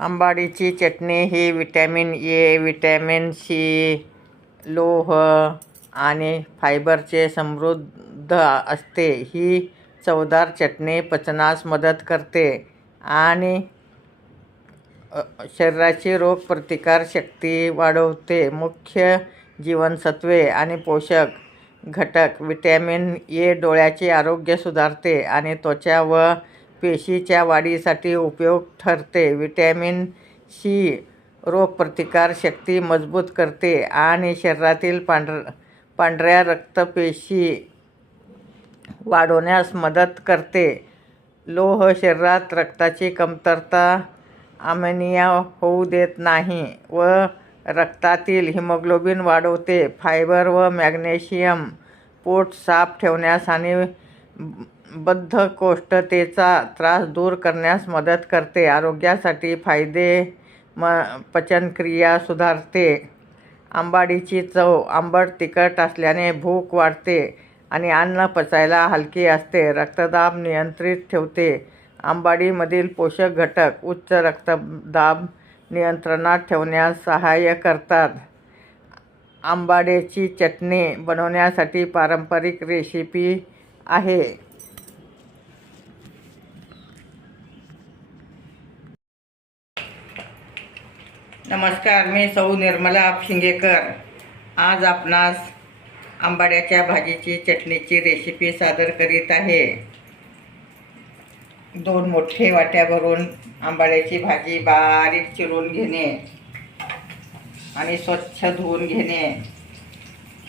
आंबाडीची चटणी ही vitamin A, vitamin C, लोह आणि फायबरचे समृद्ध असते. ही चवदार चटणी पचनास मदत करते आणि शरीराची रोगप्रतिकार शक्ती वाढवते. मुख्य जीवनसत्त्वे आणि पोषक घटक. व्हिटॅमिन ए डोळ्याचे आरोग्य सुधारते आणि त्वचा व पेशीच्या वाढीसाठी उपयोग ठरते. व्हिटॅमिन सी रोगप्रतिकार शक्ती मजबूत करते आणि शरीरातील पांढऱ्या रक्तपेशी वाढवण्यास मदत करते. लोह शरीरात रक्ताची कमतरता अॅनिमिया होऊ देत नाही व रक्तातील हिमोग्लोबिन वाढवते. फायबर व मॅग्नेशियम पोट साफ ठेवण्यास आणि बद्धकोष्ठतेचा त्रास दूर करण्यास मदत करते. आरोग्यासाठी फायदे. पचनक्रिया सुधारते. आंबाडीची चव आंबट तिखट असल्याने भूक वाढते आणि अन्न पचायला हलके असते. रक्तदाब नियंत्रित ठेवते. आंबाडीमधील पोषक घटक उच्च रक्तदाब नियंत्रणात ठेवण्यास सहाय्य करतात. आंबाड्याची चटणी बनवण्यासाठी पारंपरिक रेसिपी आहे. नमस्कार, मी सौ निर्मला शिंगेकर. आज आपणास आंबाड्याच्या भाजीची चटणीची रेसिपी सादर करीत आहे. 2 मोठे वाट्या भरून आंबाड्याची भाजी बारीक चिरून घेणे आणि स्वच्छ धुवून घेणे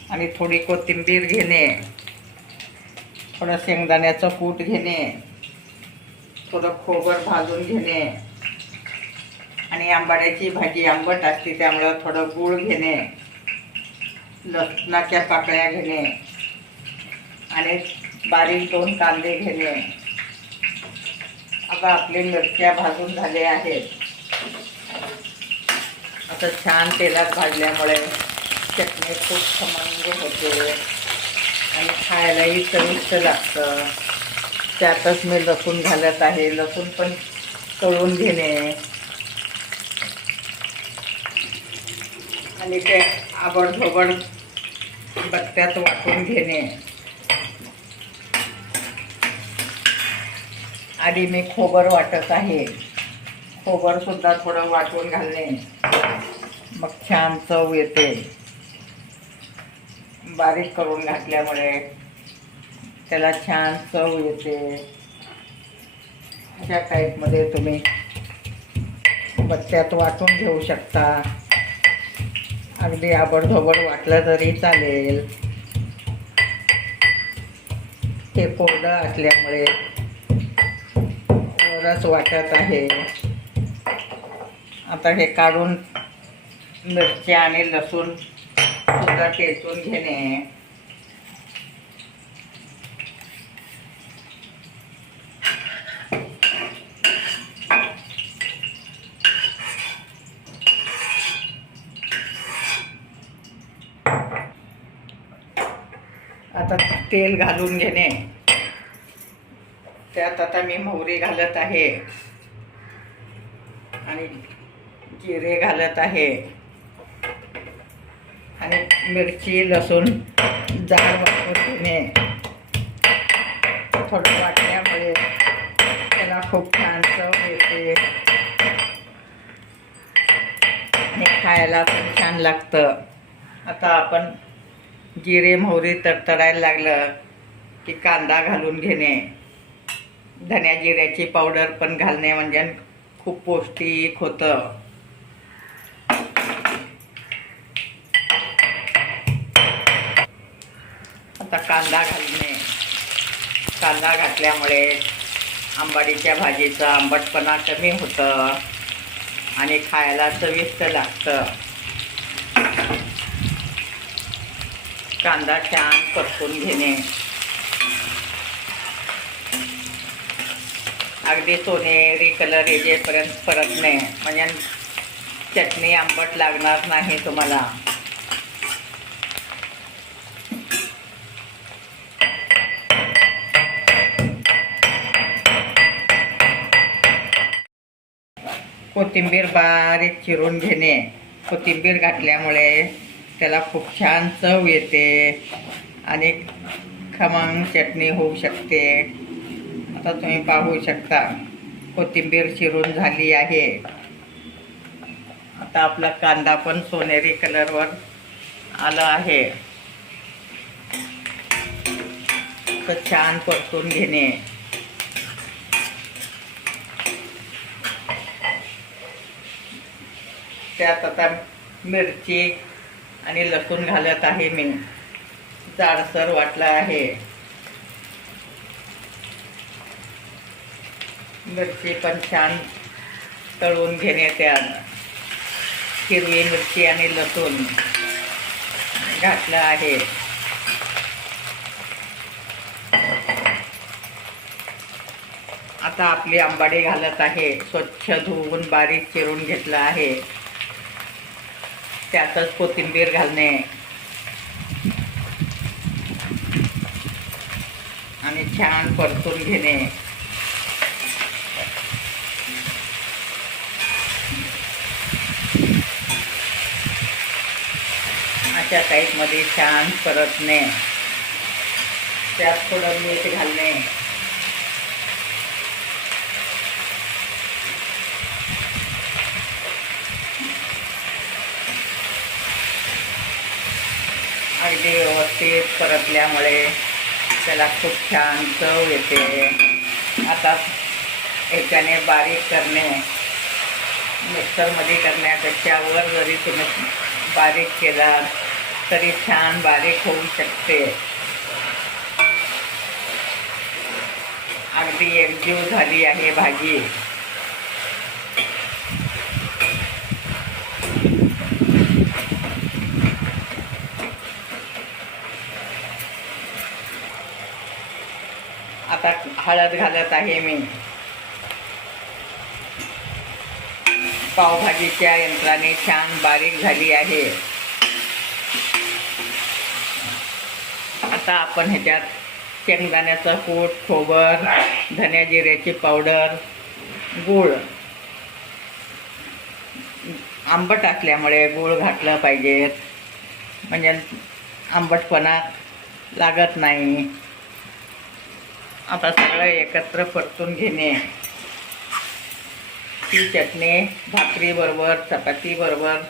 आणि थोडी कोथिंबीर घेणे, थोडं शेंगदाण्याचं कूट घेणे, थोडं खोबर भाजून घेणे आणि आंबाड्याची भाजी आंबट असते त्यामुळं थोडं गूळ घेणे, लसणाच्या पाकळ्या घेणे आणि बारीक 2 कांदे घेणे. आता आपले मिरच्या भाजून झाले आहेत. आता छान तेलात भाजल्यामुळे चटणी खूप खमंग होते आणि खायलाही चविष्ट लागतं. त्यातच मी लसूण घालत आहे. लसूण पण तळून घेणे आणि ते आबडधोबड बत्त्यात वाटून घेणे. आधी मी खोबर वाटत आहे. खोबरसुद्धा थोडं वाटून घालणे, मग छान चव येते. बारीक करून घातल्यामुळे त्याला छान चव येते. अशा टाईपमध्ये तुम्ही बत्त्यात वाटून घेऊ शकता. अगदी आबडधोबड वाटलं तरी चालेल. हे कोरडं असल्यामुळे वरच वाटत आहे. आता हे काढून मिरच्या आणि लसूण सुद्धा ठेचून घेणे. आता तेल घालून घेणे. त्यात आता मी मोहरी घालत आहे आणि जिरे घालत आहे आणि मिरची लसूण जाड वाटून घेणे. थोडं वाटल्यामुळे त्याला खूप छान चव येते आणि खायला पण छान लागतं. आता आपण जिरे मोहरी तडतडायला लागलं की कांदा घालून घेणे. धन्या जिऱ्याची पावडर पण घालणे म्हणजे खूप पौष्टिक होतं. आता कांदा घालणे. कांदा घातल्यामुळे आंबाडीच्या भाजीचा आंबटपणा कमी होतं आणि खायला चविष्ट लागतं. कांदा छान परतून घेणे. अगदी सोनेरी कलर येजेपर्यंत परतणे म्हणजे चटणी आंबट लागणार नाही तुम्हाला. कोथिंबीर बारीक चिरून घेणे. कोथिंबीर घातल्यामुळे त्याला खूप छान चव येते आणि खमंग चटणी होऊ शकते. आता तुम्ही पाहू शकता कोथिंबीर चिरून झाली आहे. आता आपला कांदा पण सोनेरी कलरवर आला आहे. तर छान परतून घेणे. त्यात आता मिरची आणि लसूण घालत आहे मी. जाडसर वाटला आहे. मिरची पण छान तळून घेणे. त्यात हिरवी मिरची आणि लसूण घातलं आहे. आता आपली आंबाडी घालत आहे. स्वच्छ धुवून बारीक चिरून घेतलं आहे. त्यातच कोथिंबीर घालणे आणि छान परतून घेणे. अशा टाईपमध्ये छान परतणे. त्यात थोडं मीठ घालणे. अगदी व्यवस्थित परतल्यामुळे त्याला खूप छान चव येते. आता ह्याच्याने बारीक करणे. मिक्सरमध्ये करण्यापेक्षा वर जरी तुम्ही बारीक केला तरी छान बारीक होऊ शकते. अगदी एकजीव झाली आहे भाजी. आता हळद घालत आहे मी. पावभाजीच्या यंत्राने छान बारीक झाली आहे. आता आपण ह्याच्यात शेंगदाण्याचं कूट, खोबर, धन्या जिऱ्याची पावडर, गूळ. आंबट असल्यामुळे गूळ घातलं पाहिजेत, म्हणजे आंबटपणा लागत नाही. आता सगळं एकत्र परतून घेणे. ही चटणी भाकरीबरोबर, चपातीबरोबर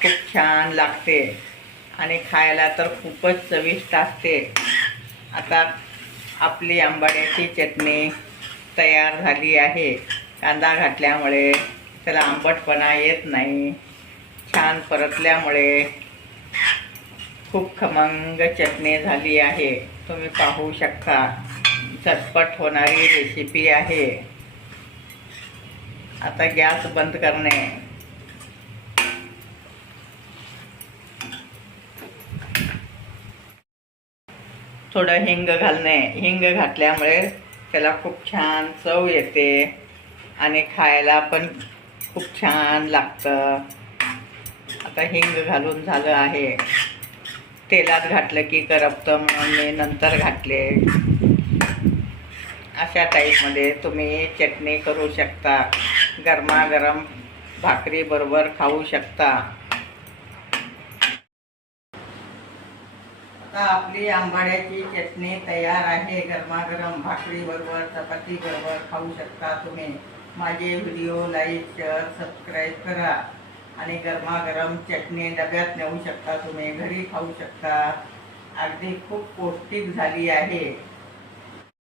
खूप छान लागते आणि खायला तर खूपच चविष्ट असते. आता आपली आंबाड्याची चटणी तयार झाली आहे. कांदा घातल्यामुळे त्याला आंबटपणा येत नाही. छान परतल्यामुळे खूप खमंग चटणी झाली आहे. तुम्ही पाहू शकता. झटपट होणारी रेसिपी आहे. आता गॅस बंद करणे. थोडं हिंग घालणे. हिंग घातल्यामुळे त्याला खूप छान चव येते आणि खायला पण खूप छान लागतं. आता हिंग घालून झालं आहे. तेलात घातलं की करपतं म्हणून मी नंतर घातले. अशा टाईपमध्ये तुम्ही चटणी करू शकता. गरमागरम भाकरीबरोबर खाऊ शकता. आता आपली आंबाड्याची चटणी तयार आहे. गरमागरम भाकरीबरोबर, चपातीबरोबर खाऊ शकता तुम्ही. माझे व्हिडिओ लाईक, शेअर, सबस्क्राईब करा आणि गरमागरम चटणी डब्यात नेऊ शकता तुम्ही. घरी खाऊ शकता. अगदी खूप पौष्टिक झाली आहे.